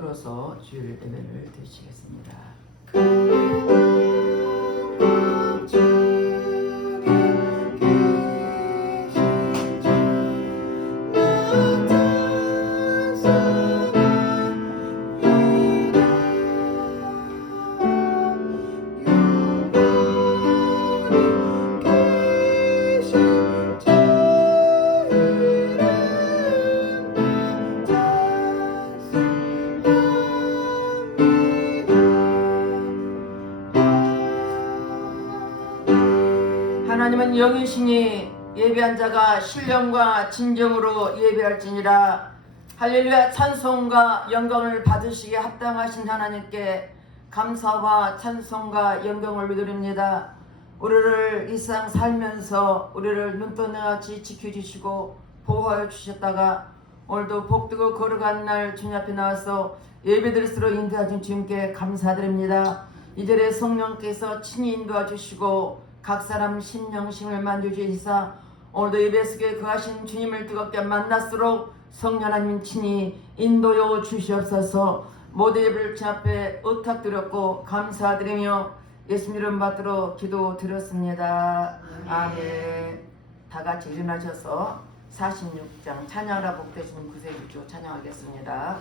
자녀로서 주일 예배를 드리시겠습니다. 하나님은 영이시니 예배한 자가 신령과 진정으로 예배할지니라. 할렐루야. 찬송과 영광을 받으시기에 합당하신 하나님께 감사와 찬송과 영광을 드립니다. 우리를 이 세상 살면서 우리를 눈떠나같이 지켜주시고 보호하여 주셨다가 오늘도 복되고 거룩한 날 주님 앞에 나와서 예배드릴수록 인도하신 주님께 감사드립니다. 이 자리에 성령께서 친히 인도해 주시고 각 사람 심령심을 만져주시사 오늘도 예배 속에 거하신 주님을 뜨겁게 만날수록 성령 하나님 친히 인도여 주시옵소서. 모든 예배를 주 앞에 의탁드렸고 감사드리며 예수님 이름 받들어 기도드렸습니다. 아멘. 다같이 일어나셔서 46장 찬양하라 복되신 구세주죠 찬양하겠습니다.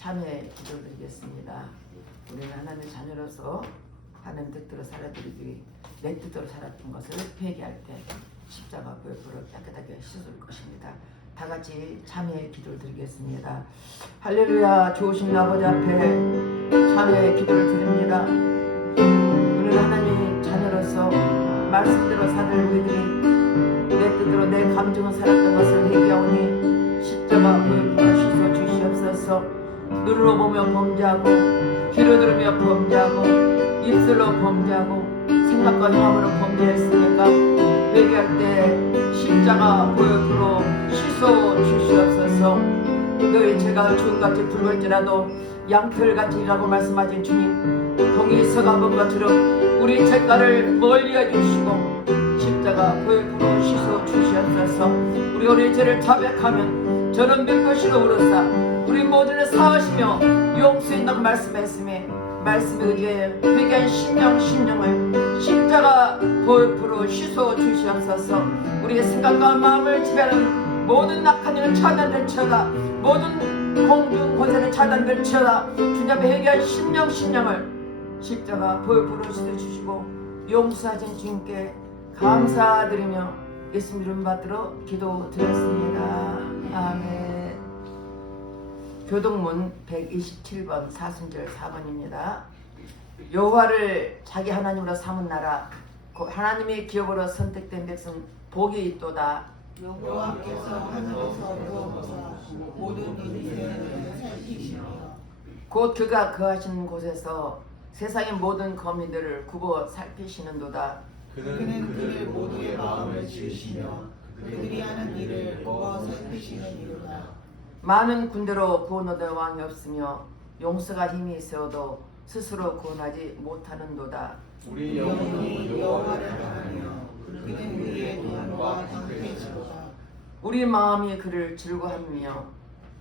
참여의 기도를 드리겠습니다. 우리는 하나님의 자녀로서 하나님 뜻대로 살아드리기 내 뜻대로 살았던 것을 회개할 때 십자가 보혈로 깨끗하게 씻을 것입니다. 다 같이 참여의 기도를 드리겠습니다. 할렐루야. 좋으신 아버지 앞에 참여의 기도를 드립니다. 우리는 하나님의 자녀로서 말씀대로 사는 우리들이 내 뜻대로 내 감정을 살았던 것을 회개하오니 십자가 보혈로 씻어 주시옵소서. 눈으로 보며 범죄하고 귀로 들으며 범죄하고 입술로 범죄하고 생각과 행함으로 범죄했으니까 회개할 때 십자가 보혈로 씻어 주시옵소서. 너희 죄가 주음같이 붉을지라도 양털같이라고 말씀하신 주님, 동이 서가본 것처럼 우리 죄가를 멀리해 주시고 십자가 보혈로 씻어 주시옵소서. 우리 죄를 자백하면 저는 몇 것이로 오르사 우리 모두를 사하시며 용서한다고 말씀했으며 말씀에 의지해 회개한 심령을 십자가 보혈로 씻어 주시옵소서. 우리의 생각과 마음을 지배하는 모든 악한 일은 차단될지어다. 모든 공중 권세는 차단될지어다. 주님 앞에 회개한 신령을 십자가 보혈포로 씻어주시고 용서하신 주님께 감사드리며 예수님 이름 받들어 기도드렸습니다. 아멘. 교동문 127번 사순절 4번입니다. 여호와를 자기 하나님으로 삼은 나라 하나님의 기업으로 선택된 백성 복이 있도다. 여호와께서 하늘에서 보호사 모든 인생을 살피시며 곧 그가 거하시는 곳에서 세상의 모든 거민들을 굽어 살피시는도다. 그는 그들 모두의 마음을 지으시며 그들이 하는 일을 굽어 살피시느니로다. 많은 군대로 구원 얻을 왕이 없으며 용서가 힘이 있어도 스스로 구원하지 못하는도다. 우리 영혼이 여호와를 바라며 그는 우리의 도움과 방패시로다. 우리 마음이 그를 즐거워하며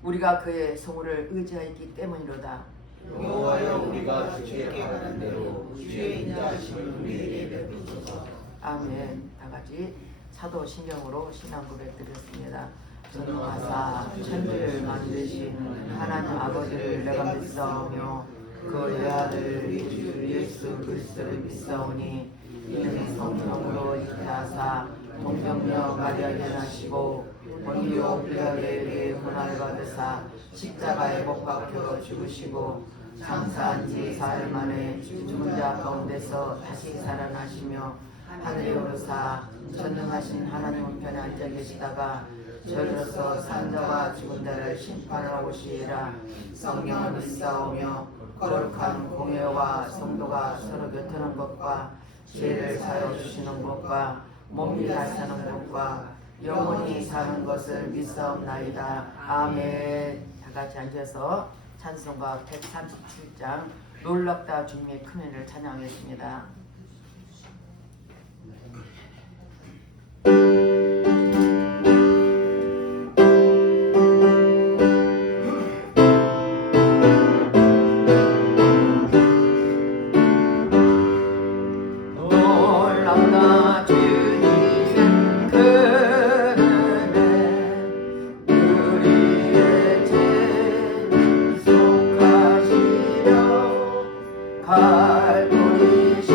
우리가 그의 성호를 의지하였기 때문이로다. 여호와여 우리가 주께 바라는 대로 주의 인자하심을 우리에게 베푸소서. 아멘. 다같이 사도신경으로 신앙 고백 드렸습니다. 전능하사 천지를 만드신 하나님 아버지를 내가 믿사오며 그 외아들 우리 주 예수 그리스도를 믿사오니 이는 성령으로 잉태하사 동정녀 마리아에게 나시고 본디오 빌라에게 고난을 받으사 십자가에 못 박혀 죽으시고 장사한 지 사흘 만에 죽은 자 가운데서 다시 살아나시며 하늘에 오르사 전능하신 하나님 우편에 앉아 계시다가 저리로서 산자와 죽은 자를 심판하러 오시리라. 성령을 믿사오며 거룩한 공회와 성도가 서로 교통하는 것과 죄를 사하여 주시는 것과 몸이 다시 사는 것과 영원히 사는 것을 믿사옵나이다. 아멘. 다같이 앉아서 찬송가 137장 놀랍다 주님의 큰 은혜를 찬양하겠습니다. 놀랍다 주님의 큰 은혜 우리의 죄 속하시려 갈보리신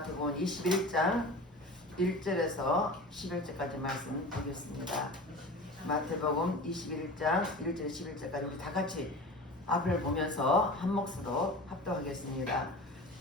마태복음 21장 1절에서 11절까지 말씀 보겠습니다. 마태복음 21장 1절 11절까지 우리 다 같이 앞을 보면서 한 몫으로 합독하겠습니다.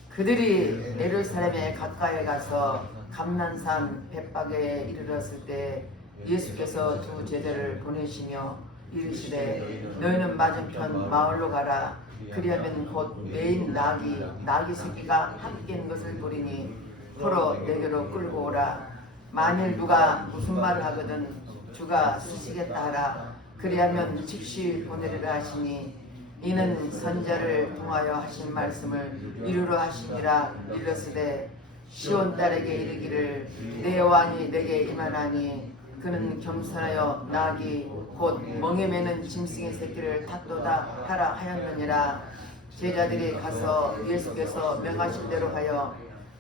그들이 예루살렘에 가까이 가서 감난산 벳박에 이르렀을 때 예수께서 두 제자를 보내시며 이르시되 너희는 맞은편 마을로 가라. 그리하면 곧 메인 나귀 새끼가 함께 있는 것을 보리니 서로 내게로 끌고 오라. 만일 누가 무슨 말을 하거든 주가 쓰시겠다 하라. 그리하면 즉시 보내리라 하시니 이는 선지자를 통하여 하신 말씀을 이루려 하시니라. 이르시되 시온 딸에게 이르기를 내 왕이 내게 임하나니 그는 겸손하여 나귀 곧 멍에 매는 짐승의 새끼를 탔도다 하라 하였느니라. 제자들이 가서 예수께서 명하신 대로 하여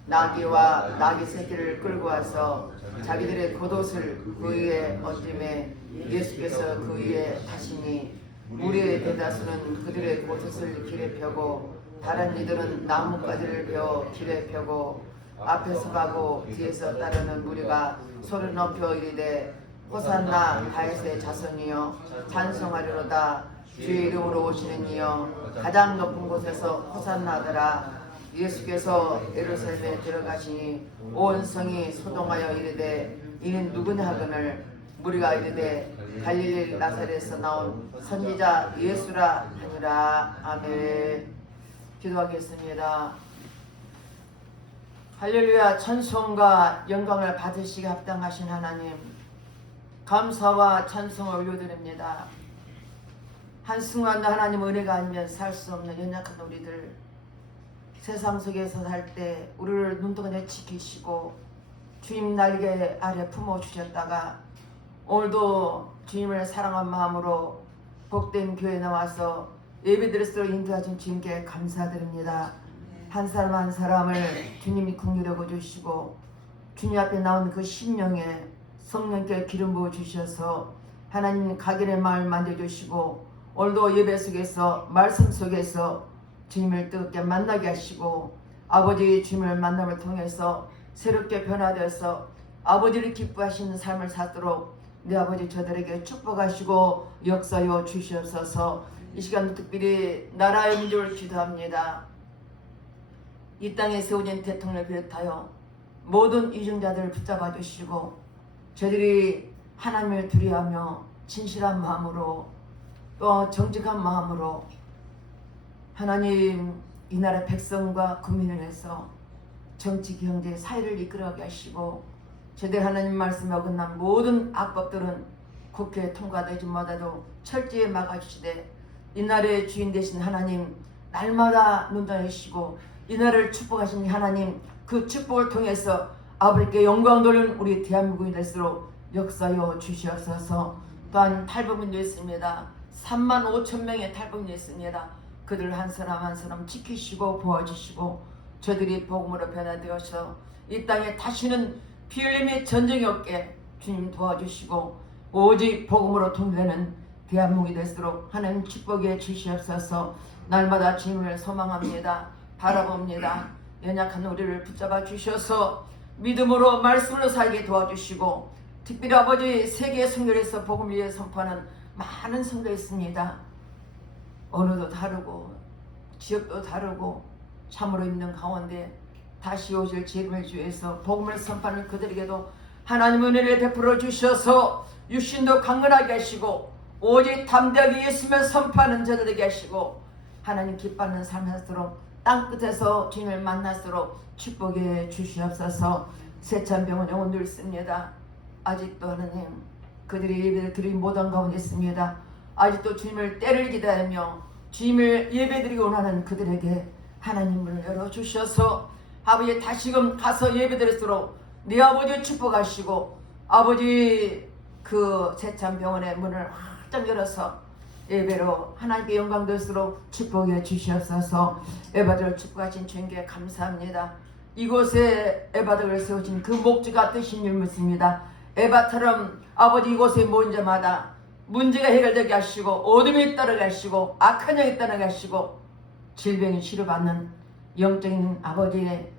나귀와 나귀 새끼를 끌고 와서 자기들의 겉옷을 그 위에 얹음에 예수께서 그 위에 타시니 무리의 대다수는 그들의 겉옷을 길에 펴고 다른 이들은 나뭇가지를 베어 길에 펴고 앞에서 가고 뒤에서 따르는 무리가 소리 높여 이르되 호산나 다윗의 자손이여 찬송하리로다. 주의 이름으로 오시는 이여 가장 높은 곳에서 호산나더라. 예수께서 예루살렘에 들어가시니 온 성이 소동하여 이르되 이는 누구냐 하거늘 무리가 이르되 갈릴리 나사렛에서 나온 선지자 예수라 하니라. 아멘. 기도하겠습니다. 할렐루야. 찬송과 영광을 받으시기 합당하신 하나님, 감사와 찬송을 올려드립니다. 한순간도 하나님 은혜가 아니면 살 수 없는 연약한 우리들, 세상 속에서 살 때 우리를 눈동자에 지키시고 주님 날개 아래 품어주셨다가 오늘도 주님을 사랑한 마음으로 복된 교회에 나와서 예배드릴수록 인도하신 주님께 감사드립니다. 한 사람 한 사람을 주님이 긍휼히 여겨주시고 주님 앞에 나온 그 심령에 성령께 기름 부어 주셔서 하나님 각인의 마음을 만져주시고 오늘도 예배 속에서 말씀 속에서 주님을 뜨겁게 만나게 하시고 아버지 주님을 만남을 통해서 새롭게 변화되어서 아버지를 기뻐하시는 삶을 사도록 내 아버지 저들에게 축복하시고 역사여 주시옵소서. 이 시간 특별히 나라의 민족을 기도합니다. 이 땅에 세워진 대통령을 비롯하여 모든 이중자들을 붙잡아 주시고 저들이 하나님을 두려워하며 진실한 마음으로 또 정직한 마음으로 하나님 이 나라 백성과 국민을 위해서 정치, 경제, 사회를 이끌어가게 하시고 제대로 하나님 말씀에 어긋난 모든 악법들은 국회에 통과되지 못하도 철저히 막아주시되 이 나라의 주인 되신 하나님 날마다 눈떠내시고 이 나라를 축복하신 하나님 그 축복을 통해서 아버지께 영광 돌리는 우리 대한민국이 될수록 역사여 주시옵소서. 또한 탈북민도 있습니다. 35,000명의 탈북민이 있습니다. 그들 한 사람 한 사람 지키시고 보호주시고 저들이 복음으로 변화되어서 이 땅에 다시는 피 흘림의 전쟁이 없게 주님 도와주시고 오직 복음으로 통일되는 대한민국이 될수록 하나님 축복해 주시옵소서. 날마다 주님을 소망합니다. 바라봅니다. 연약한 우리를 붙잡아 주셔서 믿음으로 말씀으로 살게 도와주시고 특별히 아버지 세계 성결에서 복음을 위해 선포하는 많은 성도가 있습니다. 언어도 다르고 지역도 다르고 참으로 있는 가운데 다시 오실 주님을 주에서 복음을 선포하는 그들에게도 하나님 은혜를 베풀어 주셔서 육신도 강건하게 하시고 오직 담대하게 예수님을 선포하는 저들에게 하시고 하나님 기뻐하는 삶을 하도록 땅끝에서 주님을 만날수록 축복해 주시옵소서. 세찬병은 영혼 늘 있습니다. 아직도 하나님 그들이 예배를 드리지 못한 가운데 있습니다. 아직도 주님을 때를 기다리며 주님을 예배드리기 원하는 그들에게 하나님 문을 열어주셔서 아버지 다시금 가서 예배드릴수록 네 아버지 축복하시고 아버지 그 세찬병원의 문을 활짝 열어서 예배로 하나님께 영광 될수록 축복해 주시옵소서. 에바들을 축복하신 주님께 감사합니다. 이곳에 에바들을 세우신 그 목적가 뜻인 줄 믿습니다. 에바처럼 아버지 이곳에 모인 자마다 문제가 해결되게 하시고 어둠이 떠나게 하시고 악한 영이 떠나게 하시고 질병이 치료받는 영적인 아버지의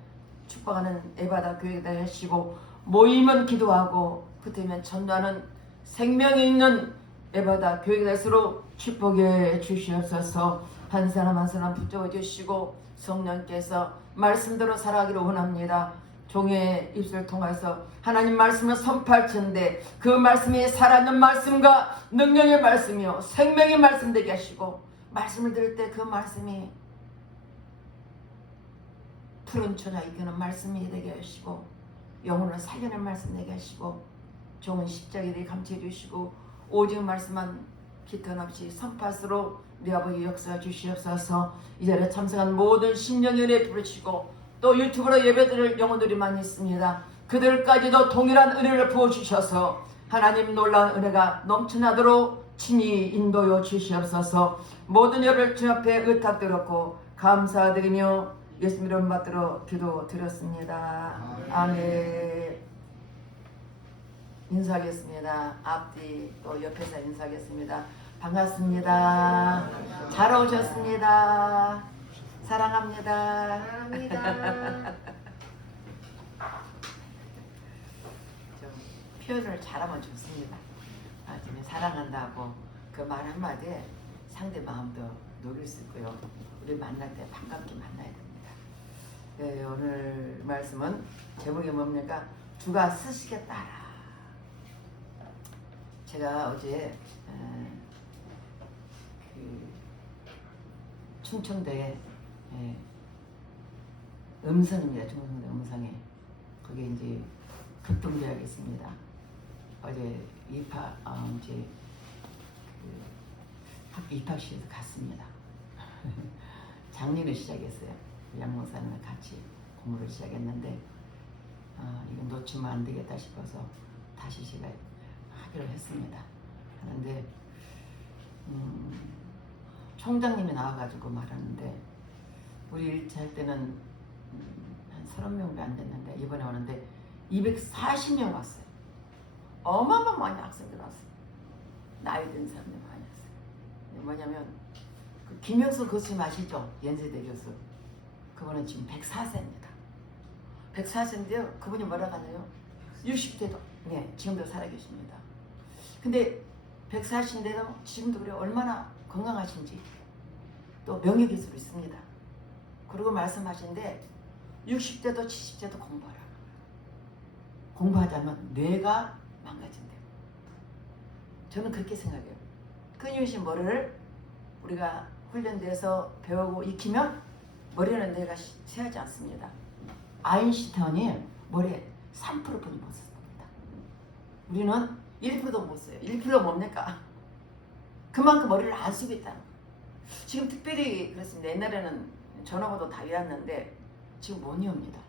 축복하는 에바다 교회가 하시고, 모이면 기도하고 붙으면 전도하는 생명이 있는 에바다 교회가 될수록 축복해 주시옵소서. 한 사람 한 사람 붙잡아 주시고 성령께서 말씀대로 살아가기를 원합니다. 종의 입술을 통해서 하나님 말씀을 선포할텐데 그 말씀이 살아있는 말씀과 능력의 말씀이요 생명의 말씀 되게 하시고, 말씀을 들을 때 그 말씀이 푸른 초냐 이끄는 말씀이 되게 하시고, 영혼을 살려낸 말씀 되게 하시고, 종은 십자가에 대해 감치해 주시고, 오직 말씀만 기탄 없이 선파스로 우리 아버지 역사 주시옵소서. 이 자리에 참석한 모든 심령의 은혜 부르시고, 또 유튜브로 예배드릴 영혼들이 많이 있습니다. 그들까지도 동일한 은혜를 부어주셔서 하나님 놀라운 은혜가 넘쳐나도록 친히 인도여 주시옵소서. 모든 예배를 주 앞에 의탁드렸고 감사드리며 예수님 이름 받들어 기도드렸습니다. 아멘. 인사하겠습니다. 앞뒤 또 옆에서 인사하겠습니다. 반갑습니다. 잘 오셨습니다. 사랑합니다. 좀 표현을 잘하면 좋습니다. 사랑한다고 그 말 한마디에 상대 마음도 녹일 수 있고요. 우리 만날 때 반갑게 만나야 됩니다. 네, 오늘 말씀은 제목이 뭡니까? 주가 쓰시겠다. 제가 어제 충청도에 음성입니다. 충청도 음성에 거기에 이제 극동대학이 있습니다. 어제 이제 학교 입학식에서 갔습니다. 작년에 시작했어요. 양목사님과 같이 공부를 시작했는데 이건 놓치면 안 되겠다 싶어서 다시 제가 하기로 했습니다. 하는데 총장님이 나와가지고 말하는데, 우리 1차 할 때는 한 30명도 안 됐는데 이번에 오는데 240명 왔어요. 어마어마 많이 학생들 왔어요. 나이 든 사람들 많이 왔어요. 뭐냐면 그 김영수 교수님 아시죠? 연세대 교수. 그분은 지금 104세입니다. 104세인데요. 그분이 뭐라고 하나요? 60대도 네 지금도 살아계십니다. 근데 104세인데도 지금도 그래 얼마나 건강하신지, 또 명예기술이 있습니다. 그리고 말씀하신데 60대도 70대도 공부하라. 공부하자면 뇌가 망가진대요. 저는 그렇게 생각해요. 끊임없이 머리를 우리가 훈련돼서 배우고 익히면 머리는 뇌가 쇠하지 않습니다. 아인슈타인이 머리에 3%뿐이 못 썼습니다. 우리는 1%도 못 써요. 1% 뭡니까? 그만큼 머리를 안 쓰고 있다는 거예요. 지금 특별히 그렇습니다. 옛날에는 전화번호 다 외웠는데 지금 못 외웁니다.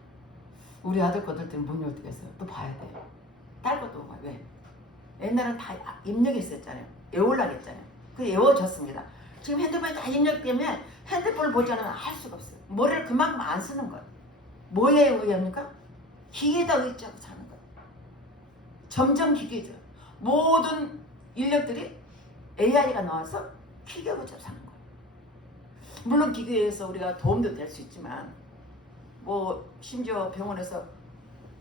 우리 아들 거들 때는 못 외울 때가 있어요. 또 봐야 돼요. 딸 것도 봐요. 왜? 옛날엔 다 입력했었잖아요. 외우려고 했잖아요. 그게 외워졌습니다. 지금 핸드폰에 다 입력되면 핸드폰을 보지 않으면 할 수가 없어요. 머리를 그만큼 안 쓰는 거예요. 뭐에 의합니까? 기계에다 의지하고 사는 거예요. 점점 기계죠. 모든 인력들이 AI가 나와서 기계하고 사는 거예요. 물론 기계에서 우리가 도움도 될 수 있지만, 뭐 심지어 병원에서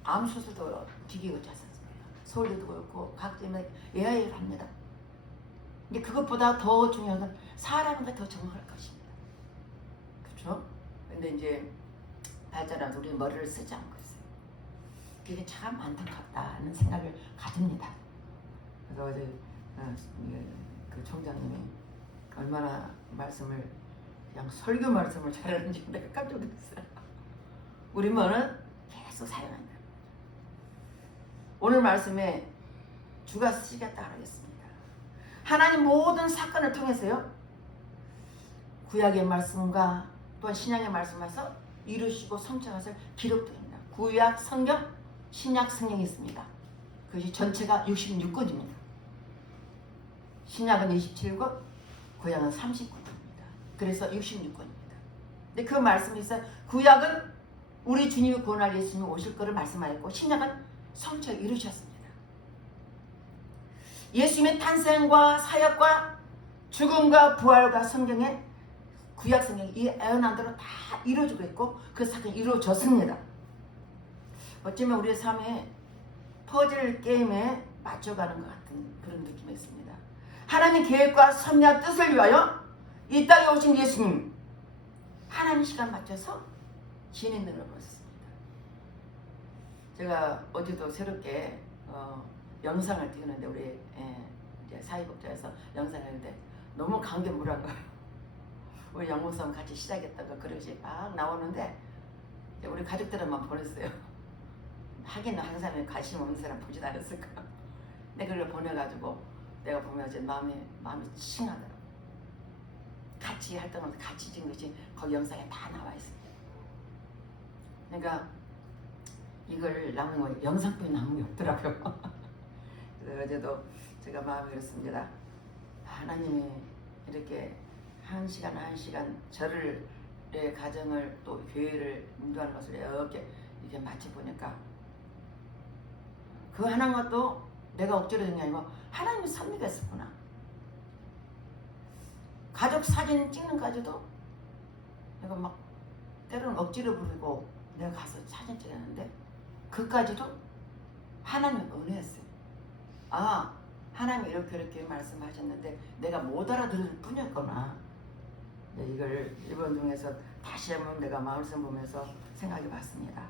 암 수술도 기계가 하지 않습니까? 서울대도 그렇고 각지에 AI를 합니다. 근데 그것보다 더 중요한 건 사람과 더 정확할 것입니다. 그렇죠? 근데 이제 발전한 우리 머리를 쓰지 않고 있어요. 그게 참 안타깝다는 생각을 가집니다. 그래서 어제 그 총장님이 얼마나 말씀을 그냥 설교 말씀을 잘하는지 내가 깜짝 놀랐어요. 우리 머리는 계속 사용한다. 오늘 말씀에 주가 쓰시겠다 하겠습니다. 하나님 모든 사건을 통해서요, 구약의 말씀과 또한 신약의 말씀에서 이루시고 성취하셔서 기록됩니다. 구약 성경, 신약 성경이 있습니다. 그것이 전체가 66권입니다. 신약은 27권, 구약은 39권입니다. 그래서 66권입니다. 근데 그 말씀이 있어요. 구약은 우리 주님이 구원할 예수님이 오실 것을 말씀하였고, 신약은 성취를 이루셨습니다. 예수님의 탄생과 사역과 죽음과 부활과 성경에 구약 성경이 이 애언한 대로 다 이루어지고 있고 그 사건이 이루어졌습니다. 어쩌면 우리의 삶에 퍼즐 게임에 맞춰가는 것 같은 그런 느낌이 있습니다. 하나님의 계획과 섭리와 뜻을 위하여 이 땅에 오신 예수님, 하나님 시간 맞춰서 진행되는 걸 보았습니다. 제가 어제도 새롭게 영상을 찍는데 우리 이제 사회복지에서 영상을 했는데 너무 감개무량한 거예요. 우리 영무성 같이 시작했다가 그릇이 막 나오는데 우리 가족들한만 보냈어요. 하긴 한 사람이 관심 없는 사람 보지도 않았을까. 근데 그걸 보내가지고 내가 보면 이제 마음이 칭하더라고. 같이 활동을 같이 찍은 것이 거기 영상에 다 나와 있습니다. 그러니까 이걸 남은 거 영상뿐이 남은 게 없더라고요. 그래서 어제도 제가 마음이 그렇습니다. 하나님이 이렇게 한 시간 한 시간 저를 내 가정을 또 교회를 인도하는 것을 이렇게 마치 보니까 그 하는 것도 내가 억지로 된 게 아니고 하나님의 섭리가 있었구나. 가족 사진 찍는 까지도 내가 막 때로는 억지로 부르고 내가 가서 사진 찍었는데 그까지도 하나님의 은혜였어요. 아, 하나님이 이렇게 말씀하셨는데 내가 못 알아들을 뿐이었구나. 이걸 이번 중에서 다시 한번 내가 말씀 보면서 생각해 봤습니다.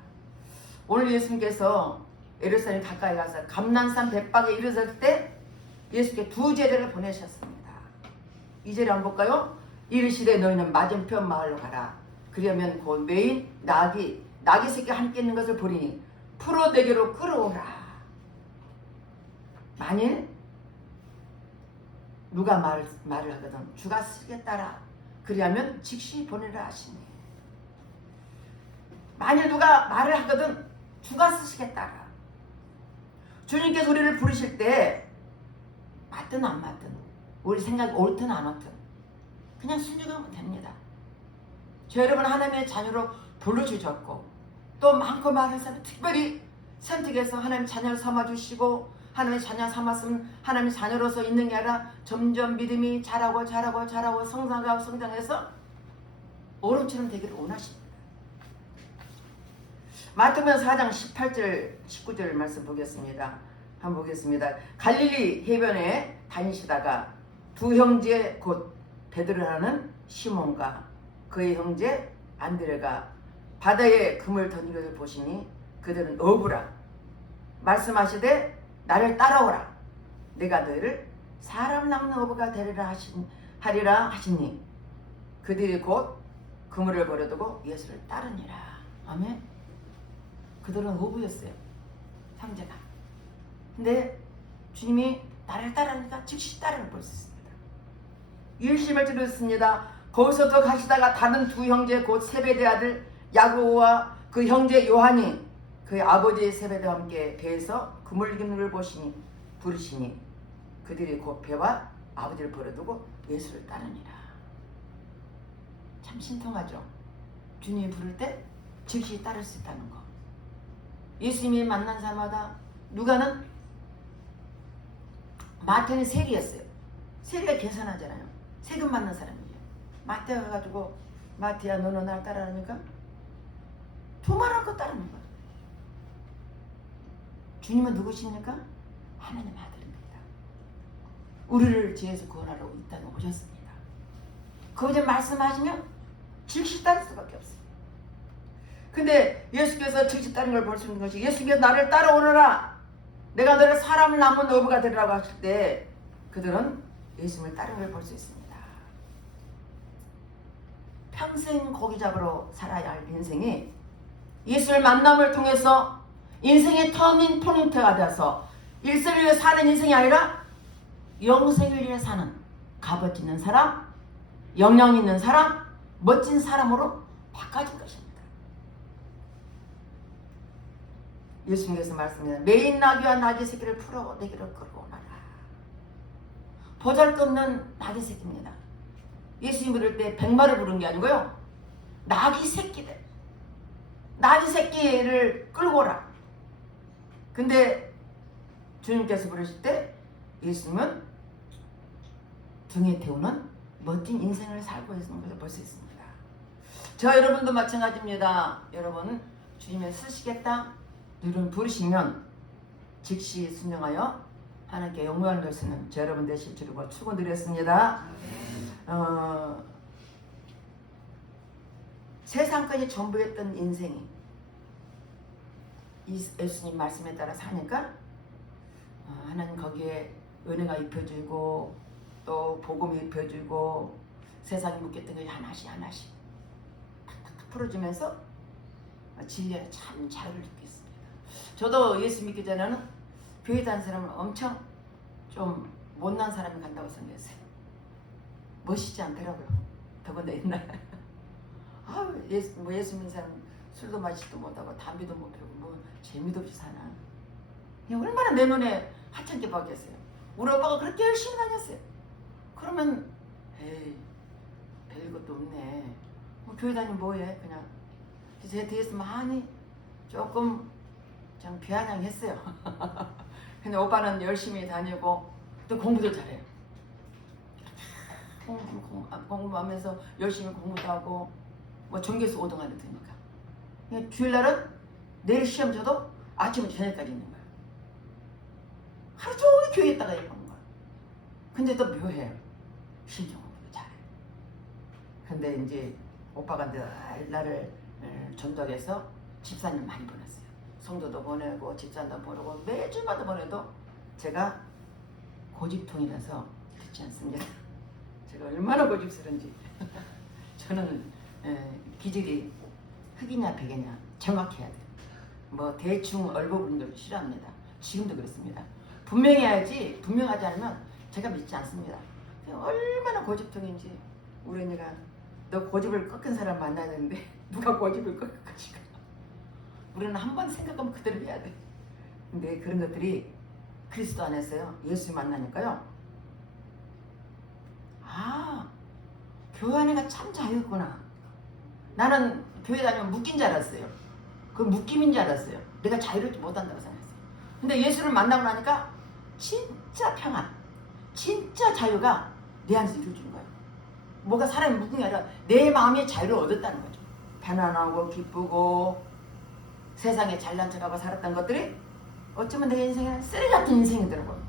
오늘 예수님께서 예루살렘 가까이 가서 감난산 bet박에 이르렀을 때 예수께 두 제자를 보내셨습니다. 2절에 한번 볼까요? 이르시되 너희는 맞은편 마을로 가라. 그러면 곧 메인 낙이 새끼 함께 있는 것을 보리니 풀어 내게로 끌어오라. 만일 누가 말을 하거든 주가 쓰겠다라. 그리하면 즉시 보내라 하시니. 만일 누가 말을 하거든 주가 쓰시겠다라. 주님께서 우리를 부르실 때 맞든 안 맞든 우리 생각이 옳든 안 옳든 그냥 순종하면 됩니다. 저 여러분 하나님의 자녀로 불러주셨고 또 많고 많은 사람 특별히 선택해서 하나님 자녀를 삼아주시고 하나님의 자녀 삼았으면 하나님의 자녀로서 있는 게 아니라 점점 믿음이 자라고 성장해서 어른처럼 되기를 원하십니다. 마태복음 4장 18절 19절 말씀 보겠습니다. 한번 보겠습니다. 갈릴리 해변에 다니시다가 두 형제 곧 베드로라는 시몬과 그의 형제 안드레가 바다에 금을 던진 것을 보시니 그들은 어부라. 말씀하시되 나를 따라오라. 내가 너희를 사람 낚는 어부가 하리라 하시니 그들이 곧 그물을 버려두고 예수를 따르니라. 아멘. 그들은 어부였어요. 형제가. 근데 주님이 나를 따르니까 즉시 따르는 볼 수 있습니다. 20을 들었습니다. 거기서 더 가시다가 다른 두 형제 곧 세베대 아들 야고보와 그 형제 요한이 그의 아버지 세베대와 함께 배에서 그물 익는 걸 보시니 부르시니 그들이 곧 배와 아버지를 버려두고 예수를 따르니라. 참 신통하죠. 주님이 부를 때 즉시 따를 수 있다는 거. 예수님이 만난 사람마다 누가는 마태는 세리였어요. 세리가 계산하잖아요. 세금 받는 사람이에요. 마태가 가가지고 마태야 너는 날 따라하니까 두말할 거 따르는 거야. 주님은 누구십니까? 하나님 아들입니다. 우리를 죄에서 구원하러 이 땅에 오셨습니다. 거기서 말씀하시면 즉시 따를 수밖에 없어요. 근데 예수께서 즉시 따르는 걸 볼 수 있는 것이 예수께서 나를 따라오너라. 내가 너를 사람을 남은 어부가 되리라고 하실 때 그들은 예수님을 따르는 걸 볼 수 있습니다. 평생 고기 잡으러 살아야 할 인생이 예수를 만남을 통해서 인생의 터닝 포인트가 되어서 일생을 위해 사는 인생이 아니라 영생을 위해 사는 값어치 있는 사람, 영향 있는 사람, 멋진 사람으로 바꿔진 것입니다. 예수님께서 말씀하셨습니다. 메인 나귀와 나귀 새끼를 풀어 내게로 끌어오너라. 보잘것없는 나귀 새끼입니다. 예수님 부를 때 100마를 부른 게 아니고요. 나귀 새끼들. 나귀 새끼를 끌고 오라. 근데 주님께서 부르실 때 예수님은 등에 태우는 멋진 인생을 살고 있는 것을 볼 수 있습니다. 저 여러분도 마찬가지입니다. 여러분 주님을 쓰시겠다? 누른 부르시면 즉시 순종하여 하나님께 영광을 돌리는 저 여러분 되실 줄을 축원드렸습니다. 세상까지 전부였던 인생이 예수님 말씀에 따라 사니까 하나님 거기에 은혜가 입혀지고 또 복음이 입혀지고 세상에 묶였던 게 하나씩 하나씩 탁탁탁 풀어지면서 진리에 참 자유를 느꼈습니다. 저도 예수 믿기 전에는 교회 다니는 사람은 엄청 좀 못난 사람이 간다고 생각했어요. 멋있지 않더라고요. 더군다나 옛날에 예수 믿는 사람 술도 마시지도 못하고 담배도 못 피우고 뭐 재미도 없이 사나. 얼마나 내 눈에 하찮게 박혔어요. 우리 오빠가 그렇게 열심히 다녔어요. 그러면 에이 별것도 없네. 뭐 교회 다니면 뭐해 그냥. 제 뒤에서 많이 조금 좀 비아냥했어요. 근데 오빠는 열심히 다니고 또 공부도 잘해요. 공부하면서 열심히 공부도 하고 뭐 전교수 5등 안에 드니까. 주일날은 내일 시험 쳐도 아침부터 저녁까지 있는 거예요. 하루 종일 교회에 있다가 예쁜 거예요. 근데 또 묘해요. 신종업도 잘해. 근데 이제 오빠가 나를 전도해서 집사님 많이 보냈어요. 성도도 보내고 집사님도 보내고 매주마다 보내도 제가 고집통이라서 듣지 않습니다. 제가 얼마나 고집스러운지. 저는 기질이 흑이냐 백이냐 정확해야 돼요. 뭐 대충 얼버무린 걸 싫어합니다. 지금도 그렇습니다. 분명해야지 분명하지 않으면 제가 믿지 않습니다. 얼마나 고집통인지 우리 언니가 너 고집을 꺾은 사람 만나야 되는데 누가 고집을 꺾을 것인가. 우리는 한 번 생각하면 그대로 해야 돼. 근데 그런 것들이 그리스도 안에서요. 예수 만나니까요. 교회 안에가 참 자유있구나. 나는 교회 다니면 묶인 줄 알았어요. 그 묶임인 줄 알았어요. 내가 자유롭지 못한다고 생각했어요. 근데 예수를 만나고 나니까 진짜 평안, 진짜 자유가 내 안에서 이루어지는 거예요. 뭐가 사람이 묶은 게 아니라 내 마음의 자유를 얻었다는 거죠. 편안하고 기쁘고 세상에 잘난 척하고 살았던 것들이 어쩌면 내 인생에는 쓰레기 같은 인생이더라고요.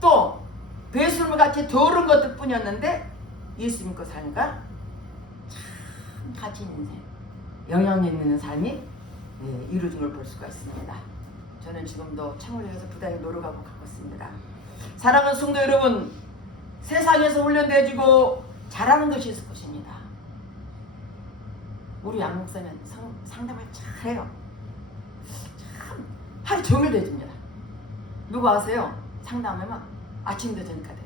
또 배수물 같이 더러운 것들 뿐이었는데 예수 믿고 사니까 참 가진 인생, 영향력 있는 삶이 이루어진 걸 볼 수가 있습니다. 저는 지금도 창을 위해서 부단히 노력하고 가고 있습니다. 사랑하는 성도 여러분, 세상에서 훈련되어지고 잘하는 것이 있을 것입니다. 우리 양 목사는 상담을 잘해요. 참 하루 종일 해줍니다. 누구 아세요? 상담하면 아침부터 저녁까지.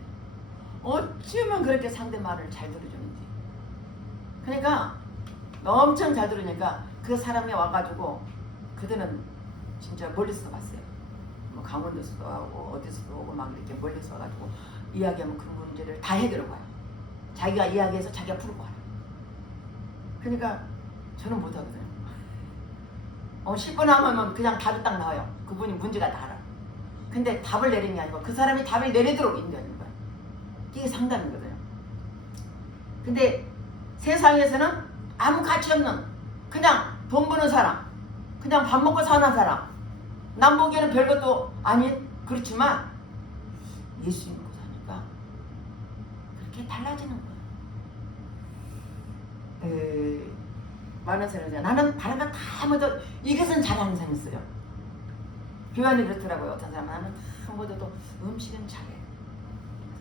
어쩌면 그렇게 상대 말을 잘 들어주는지. 그러니까 엄청 잘 들으니까 그 사람이 와가지고 그들은 진짜 멀리서 왔어요. 뭐 강원도에서도 오고 어디서도 오고 막 이렇게 멀리서 와가지고 이야기하면 그 문제를 다 해결하고 와요. 자기가 이야기해서 자기가 풀고 와요. 그러니까 저는 못하거든요. 10분 하면 그냥 답이 딱 나와요. 그분이 문제가 다 알아. 근데 답을 내리는 게 아니고 그 사람이 답을 내리도록 인도하는 거예요. 이게 상담이거든요. 근데 세상에서는 아무 가치 없는 그냥 돈 버는 사람, 그냥 밥 먹고 사는 사람, 남 보기에는 별것도 아닌 그렇지만 예수 믿고 사니까 그렇게 달라지는 거예요. 많은 사람이 나는 다른 거 다 모두 이것은 잘하는 사람이 있어요. 교환이 그렇더라고요. 어떤 사람은 나는 다 못해도 음식은 잘해.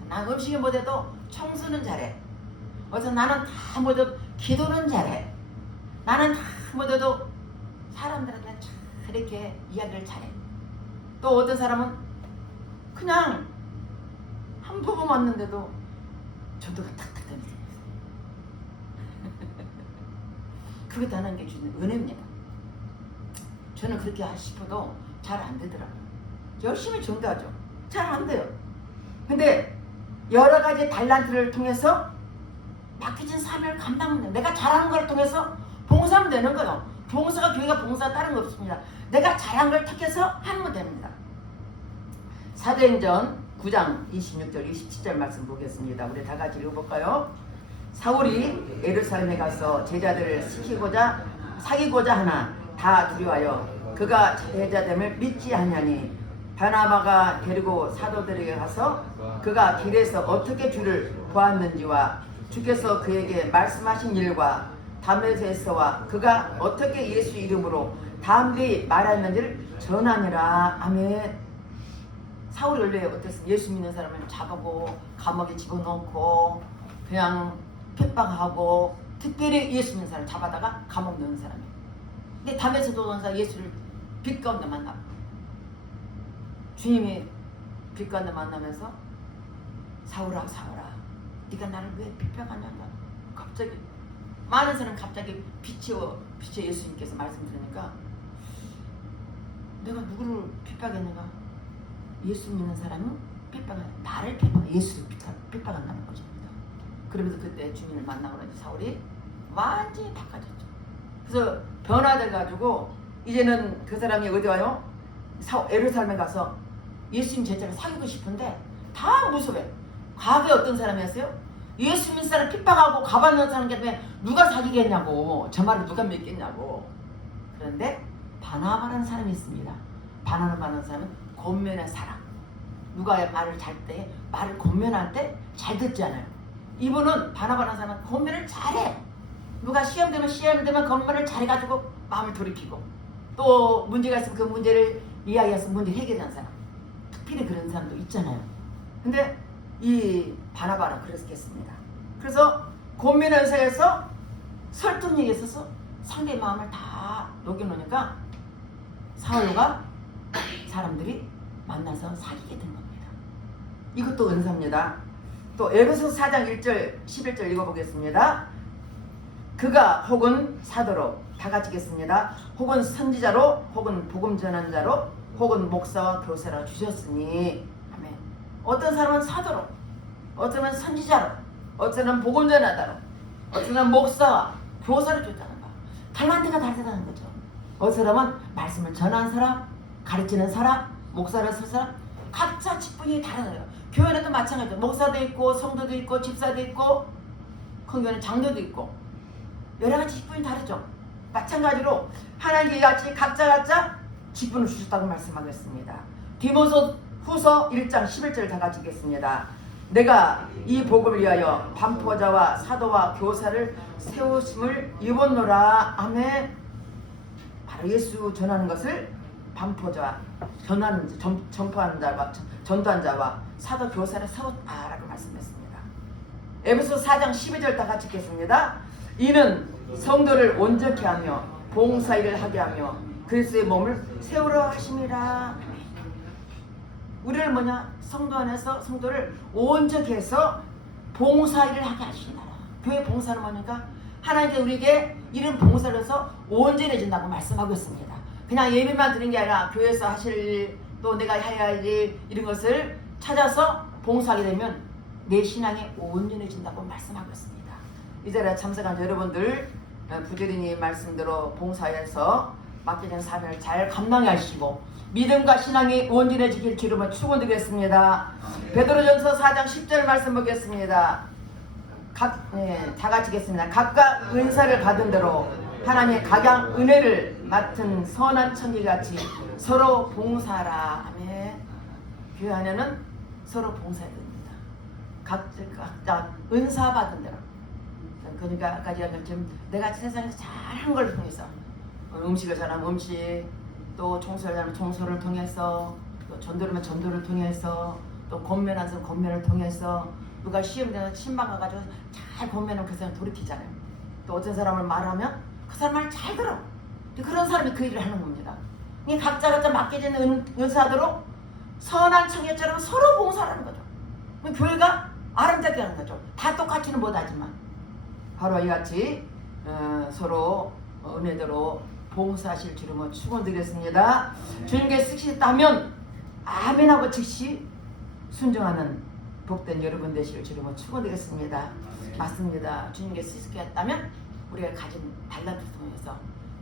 난 음식은 못해도 청소는 잘해. 어떤 나는 다 못해도 기도는 잘해. 나는 다 못해도 사람들한테 잘 이렇게 이야기를 잘해. 또 어떤 사람은 그냥 한 부분 왔는데도 전도가 탁탁 되는 사람이 있어요. 그것도 하나님께 주는 은혜입니다. 저는 그렇게 싶어도 잘 안 되더라고요. 열심히 전도하죠. 잘 안 돼요. 근데 여러 가지 달란트를 통해서 맡겨진 사명을 감당하면 돼요. 내가 잘하는 걸 통해서 봉사하면 되는 거예요. 봉사가 교회가 봉사가 다른 거 없습니다. 내가 잘한 걸 택해서 하면 됩니다. 사도행전 9장 26절 27절 말씀 보겠습니다. 우리 다 같이 읽어볼까요? 사울이 예루살렘에 가서 제자들을 사귀고자 하나 다 두려워하여 그가 제자됨을 믿지 않냐니 바나바가 데리고 사도들에게 가서 그가 길에서 어떻게 주를 보았는지와 주께서 그에게 말씀하신 일과 담에서와 그가 어떻게 예수 이름으로 담대히 말했는지를 전하니라. 아멘. 사울이 원래 어땠어? 예수 믿는 사람을 잡아고 감옥에 집어넣고 그냥 핍박하고, 특별히 예수 믿는 사람 잡아다가 감옥 넣는 사람이에요. 근데 담에서도 원사 예수를 빛 가운데 만나. 주님이 빛 가운데 만나면서 사울아 네가 나를 왜 핍박하냐고. 갑자기 많은 사람 갑자기 빛의 예수님께서 말씀 들으니까 내가 누구를 핍박했는가? 예수 믿는 사람은 나를 예수를 핍박한다는 것입니다. 그러면서 그때 주님을 만나고 나서 사울이 완전히 바꿔졌죠. 그래서 변화돼가지고 이제는 그 사람이 어디 와요? 예루살렘에 가서 예수님 제자를 사귀고 싶은데 다 무서워해. 과거에 어떤 사람이었어요? 예수 믿는 사람 핍박하고 가봤는 사람 때문에 누가 사귀겠냐고, 저 말을 누가 믿겠냐고. 그런데 바나바라는 사람이 있습니다. 바나바라는 사람은 권면의 사람. 누가 말을 잘 때, 말을 권면할 때 잘 듣잖아요. 이분은 바나바라는 사람은 권면을 잘해. 누가 시험 되면 권면을 잘해가지고 마음을 돌이키고, 또 문제가 있으면 그 문제를 이야기해서 문제 해결하는 사람. 특별히 그런 사람도 있잖아요. 근데 이 바나바는 그랬겠습니다. 그래서 권면의사에서 설득력이 있어서 상대의 마음을 다 녹여놓으니까 사울과 사람들이 만나서 사귀게 된 겁니다. 이것도 은사입니다. 또 에베소서 4장 1절 11절 읽어보겠습니다. 그가 혹은 사도로, 다 같이 읽겠습니다. 혹은 선지자로, 혹은 복음 전환자로, 혹은 목사와 교사로 주셨으니. 아멘. 어떤 사람은 사도로, 어떤 사람은 선지자로, 어떤 사람은 복음 전환자로, 어떤 사람은 목사와 교사로 줬다는 거. 달란트가 다르다는 거죠. 어떤 사람은 말씀을 전하는 사람, 가르치는 사람, 목사를 쓸 사람, 각자 직분이 다르다요. 교회는 또 마찬가지죠. 목사도 있고 성도도 있고 집사도 있고 큰 교회는 장로도 있고 여러 가지 직분이 다르죠. 마찬가지로 하나님께 같이 각자 직분을 주셨다고 말씀하겠습니다. 디모서 후서 1장 11절 다 같이 읽겠습니다. 내가 이 복음을 위하여 반포자와 사도와 교사를 세우심을 입었노라. 아멘. 바로 예수 전하는 것을 반포자, 전파하는 자와 전도한 자와 사도 교사를 세웠다라고 말씀했습니다. 에베소서 4장 12절 다 같이 읽겠습니다. 이는 성도를 온전케 하며 봉사일을 하게 하며 그리스도의 몸을 세우려 하심이라. 우리를 성도 안에서 성도를 온전케 해서 봉사일을 하게 하시니라. 교회 봉사는 뭐니까 하나님께 우리에게 이런 봉사를 해서 온전해진다고 말씀하고 있습니다. 그냥 예배만 드리는 게 아니라 교회에서 하실 일, 또 내가 해야 할 일, 이런 것을 찾아서 봉사하게 되면 내 신앙이 온전해진다고 말씀하고 있습니다. 이 자리에 참석한 여러분들 부지런히 말씀대로 봉사해서 맡겨진 사명을 잘 감당해 하시고 믿음과 신앙이 온전해지길 주름을 축원드리겠습니다. 베드로전서 4장 10절 말씀 보겠습니다. 다 같이 읽겠습니다. 각각 은사를 받은 대로 하나님의 각양 은혜를 맡은 선한 천지같이 서로 봉사하라. 아멘. 교회 안에는 서로 봉사해야 됩니다. 각자 은사 받은 대로. 그러니까 아까 얘기한 것처럼 내가 세상에서 잘한 걸 통해서 음식을 잘하면 음식, 또 청소를 잘하면 청소를 통해서, 또 전도를 전도를 통해서, 또 권면하는 사람 권면을 통해서, 누가 시험 되면 신방 가가지고 잘 권면하면 그 사람 돌이키잖아요. 또 어떤 사람을 말하면 그 사람 말 잘 들어. 그런 사람이 그 일을 하는 겁니다. 각자 맡겨진 은사대로 선한 청년처럼 서로 봉사하는 거죠. 교회가 아름답게 하는 거죠. 다 똑같이는 못하지만 바로 이같이 서로 은혜대로 봉사하실 주름을 축원드리겠습니다. 주님께 쓰시다면 아멘하고 즉시 순종하는 복된 여러분 되시길 주름을 축원드리겠습니다. 맞습니다. 주님께 쓰시겠다면 우리가 가진 달란트를 통해서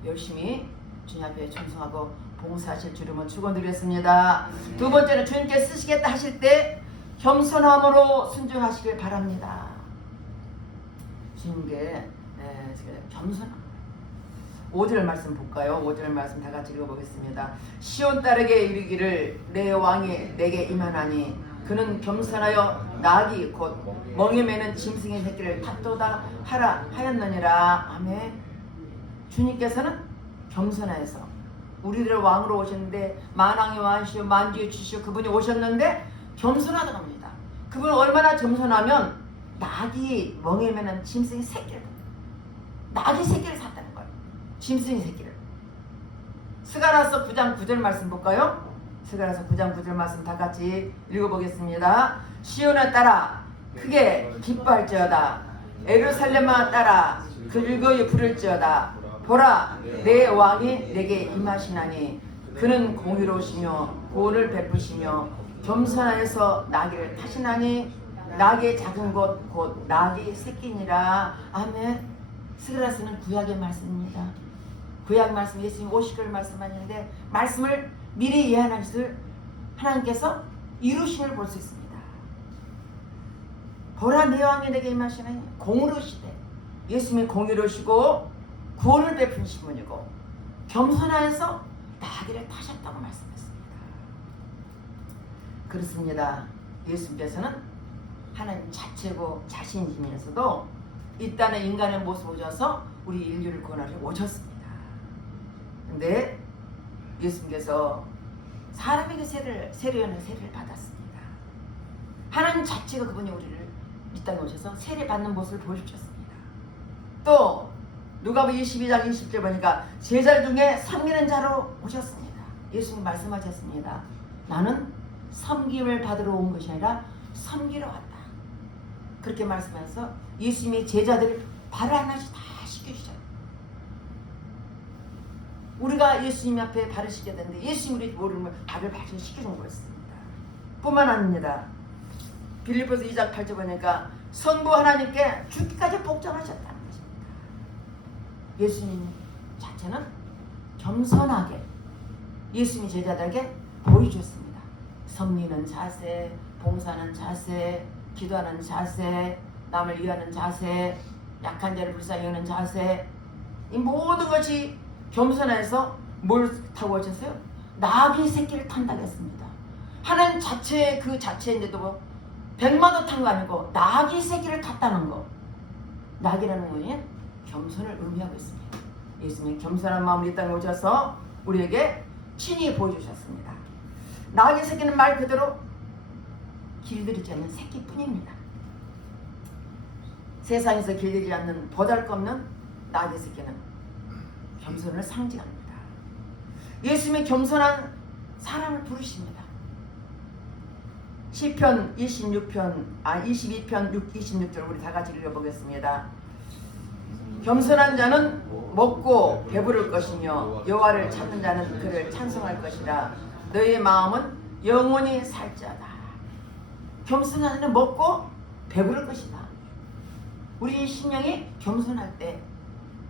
열심히 주님 앞에 충성하고 봉사하실 주름을 축원드리겠습니다. 두 번째는 주님께 쓰시겠다 하실 때 겸손함으로 순종하시길 바랍니다. 주님께 겸손함. 5절 말씀 볼까요? 5절 말씀 다 같이 읽어보겠습니다. 시온 딸에게 이르기를 내 왕이 내게 임하나니 그는 겸손하여 낙이 곧 멍에 매는 짐승의 새끼를 탓도다 하라 하였느니라. 아멘. 주님께서는 겸손하여서 우리를 왕으로 오셨는데 만왕의 왕이시오 만주의 주시오 그분이 오셨는데 겸손하다고 합니다. 그분은 얼마나 겸손하면 낙이 멍에 매는 짐승의 새끼를 낙이 새끼를 샀다는 거예요. 짐승의 새끼를. 스가랴서 9장 9절 말씀 볼까요? 스가랴서 9장 9절 말씀 다 같이 읽어보겠습니다. 시온을 따라 크게 기뻐할지어다. 예루살렘아 따라 즐거이 부를지어다. 보라 내 왕이 내게 임하시나니 그는 공의로우시며 구원을 베푸시며 겸손하여서 나귀를 타시나니 나귀의 작은 것 곧 나귀 새끼니라. 아멘. 스가랴서는 구약의 말씀입니다. 구약 말씀 예수님 오시기를 말씀하시는데 말씀을 미리 예언한 것을 하나님께서 이루심을 볼 수 있습니다. 보라 내 왕이 내게 임하시나니 공의로우시되 예수님이 공의로우시고 구원을 베푸신 분이고 겸손하여서 나귀를 타셨다고 말씀했습니다. 그렇습니다. 예수님께서는 하나님 자체고 자신이시면서도 이 땅에 인간의 모습을 오셔서 우리 인류를 구원하러 오셨습니다. 근데 예수님께서 사람에게 세례하는 세례를 받았습니다. 하나님 자체가 그분이 우리를 이 땅에 오셔서 세례 받는 모습을 보여주셨습니다. 또 누가복음 22장 20절 보니까 제자 중에 섬기는 자로 오셨습니다. 예수님 말씀하셨습니다. 나는 섬김을 받으러 온 것이 아니라 섬기러 왔다. 그렇게 말씀하셔서 예수님의 제자들을 발을 하나씩 다 씻겨주셨어요. 우리가 예수님 앞에 발을 씻겨야 되는데 예수님 우리 모르면 발을 씻겨준 거였습니다. 뿐만 아닙니다. 빌립보서 2장 8절 보니까 성부 하나님께 죽기까지 복종하셨다는 것입니다. 예수님 자체는 겸손하게 예수님이 제자들에게 보여주셨습니다. 섬기는 자세, 봉사하는 자세, 기도하는 자세, 남을 위하는 자세, 약한 자를 불쌍히 여기는 자세, 이 모든 것이 겸손해서 뭘 타고 오셨어요? 나귀 새끼를 탄다고 했습니다. 하나님 자체 그 자체인데도 백마도 탄 거 아니고 나귀 새끼를 탔다는 거. 나귀라는 것은 겸손을 의미하고 있습니다. 예수님이 겸손한 마음으로 이 땅에 오셔서 우리에게 친히 보여주셨습니다. 나귀 새끼는 말 그대로 길들이지 않는 새끼뿐입니다. 세상에서 길들이지 않는 보잘것없는 나귀 새끼는 겸손을 상징합니다. 예수님이 겸손한 사람을 부르십니다. 시편 22편 26절 우리 다 같이 읽어보겠습니다. 겸손한 자는 먹고 배부를 것이며 여호와를 찾는 자는 그를 찬송할 것이라. 너의 마음은 영원히 살지어다. 겸손한 자는 먹고 배부를 것이다. 우리 신령이 겸손할 때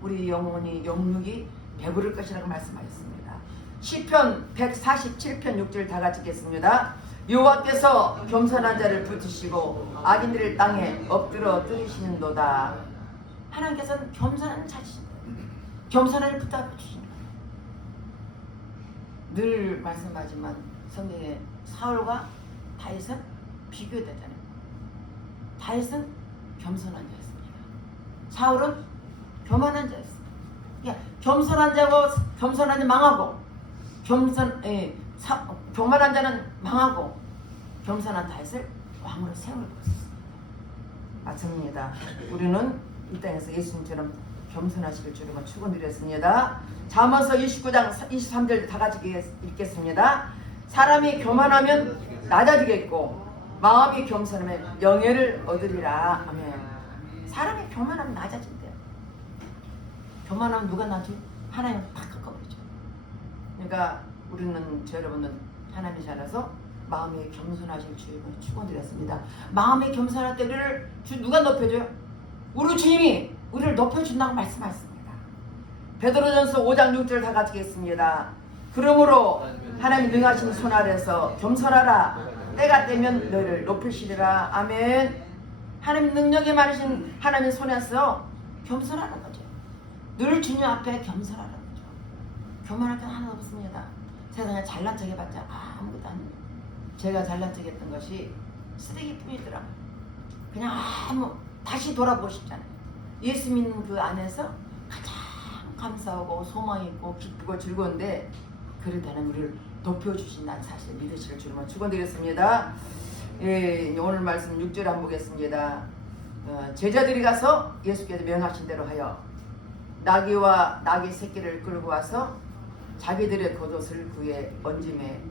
우리 영혼이 영육이 배부를 것이라고 말씀하셨습니다. 시편 147편 6절 다 같이 읽겠습니다. 여호와께서 겸손한 자를 붙이시고 악인들을 땅에 엎드려 뜨리시는도다. 하나님께서는 겸손한 자신입니다. 겸손한 자를 붙여주십니다. 늘 말씀하지만 성경에 사울과 다윗은 비교되잖아요. 다윗은 겸손한 자였습니다. 사울은 교만한 자였습니다. 그러니까 겸손한 자고 겸손한 자 망하고 교만한 자는 망하고 겸손한 다윗을 왕으로 세울 것입니다. 마찬가지입니다. 우리는 이 땅에서 예수님처럼 겸손하시길 주님은 축원드렸습니다. 잠언서 29장 23절 다 같이 읽겠습니다. 사람이 교만하면 낮아지겠고 마음이 겸손하면 영예를 얻으리라. 아멘. 사람이 교만하면 낮아진대요. 교만하면 누가 나지? 하나님 팍 꺾어버리죠. 그러니까 우리는 여러분은 하나님이 잘라서 마음이 겸손하실 주님을 축원드렸습니다. 마음이 겸손할 때 우리를 누가 높여줘요? 우리 주님이 우리를 높여준다고 말씀하셨습니다. 베드로전서 5장 6절 다 같이 읽겠습니다. 그러므로 하나님 능하신 손 아래서 겸손하라. 때가 되면 너를 높이시리라. 아멘. 하나님 능력이 많으신 하나님 손에서 겸손하는 거죠. 늘 주님 앞에 겸손하라는 거죠. 교만할 게 하나도 없습니다. 세상에 잘난 척 해봤자 아무것도 아니에요. 제가 잘난 척 했던 것이 쓰레기뿐이더라고요. 그냥 다시 돌아보고 싶잖아요. 예수 믿는 그 안에서 가장 감사하고 소망이 있고 기쁘고 즐거운데 그러다는 우리를 높여주신다는 사실 믿으실 줄만 축원드렸습니다. 예, 오늘 말씀 6절 한번 보겠습니다. 제자들이 가서 예수께서 명하신 대로 하여 나귀와 나귀 새끼를 끌고 와서 자기들의 겉옷을 그에 얹음에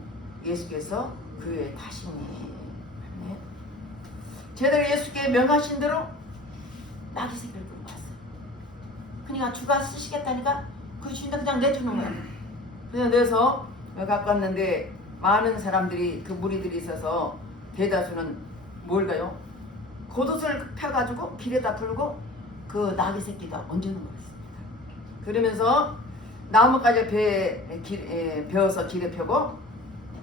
예수께서 그에 타시니. 제자들이 예수께 명하신 대로 나귀 새끼를 끌고 왔어요. 그러니까 주가 쓰시겠다니까 그 주인도 그냥 내주는 거예요. 그래서 내서 갖고 왔는데 많은 사람들이 그 무리들이 있어서 대다수는 뭘까요? 겉옷을 펴가지고 길에다 풀고 그 나귀 새끼다 얹는 거였습니다. 그러면서 나뭇가지 베어서 길에 펴고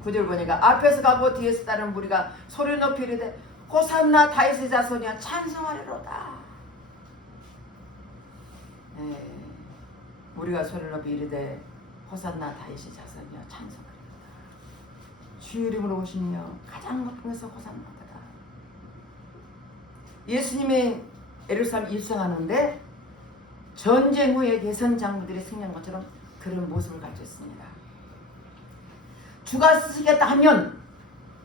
9절 보니까 앞에서 가고 뒤에서 따르는 무리가 소리 높이 이르되 호산나 다윗의 자손이여 찬송하리로다. 우리가 소리를 높이 이르되 호산나 다윗의 자손이여 찬송하리로다. 주의 이름으로 오시며 가장 높은 곳에서 호산나다. 예수님이 예루살렘 입성하는데 전쟁 후에 개선 장로들이 승리한 것처럼 그런 모습을 가졌습니다. 주가 쓰시겠다 하면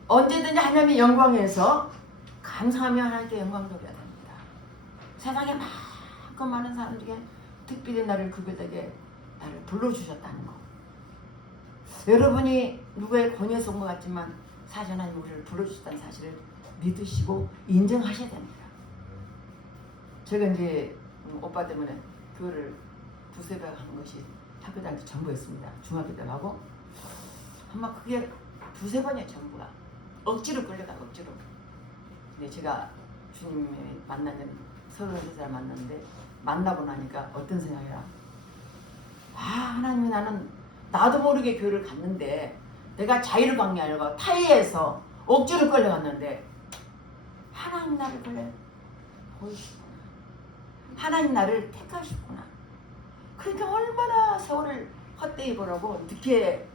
언제든지 하나님의 영광에서 감사하며 하나님께 영광 돌려야 됩니다. 세상에 많은 사람들에게 특별히 나를 구별되게 나를 불러주셨다는 거. 여러분이 누구의 권유에서 온 것 같지만 사실 하나님 우리를 불러주셨다는 사실을 믿으시고 인정하셔야 됩니다. 제가 이제 오빠 때문에 교회를 두세 번 하는 것이 학교 다닐 때 전부였습니다. 중학교 때 하고 아마 그게 두세 번이에요. 전부가 억지로 끌려가 억지로. 근데 제가 주님을 만나는 33살 만났는데 만나고 나니까 어떤 생각이라 하나님이 나도 모르게 교회를 갔는데 내가 자유를 받는 게 아니라 타이에서 억지로 끌려갔는데 하나님 나를 보이시구나. 하나님 나를 택하셨구나. 그러니까 얼마나 세월을 헛되이 보라고 늦게